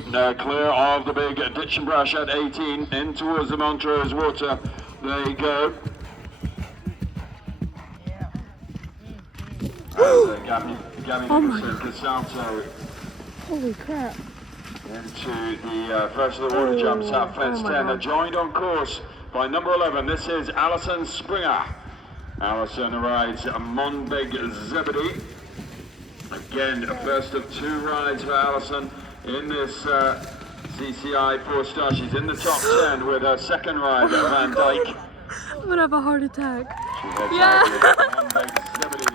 Clear of the big ditch and brush at 18, in towards the Montrose water. There you go. Gabby Casalto Holy crap. into the first of the water jumps at fence 10. Joined on course by number 11. This is Alison Springer. Alison rides Monbeg Zebedee. Again, first of 2 rides for Alison in this CCI 4-star. She's in the top 10 with her second ride at Van Dyke. I'm gonna have a heart attack. She heads out with Monbeg Zebedee.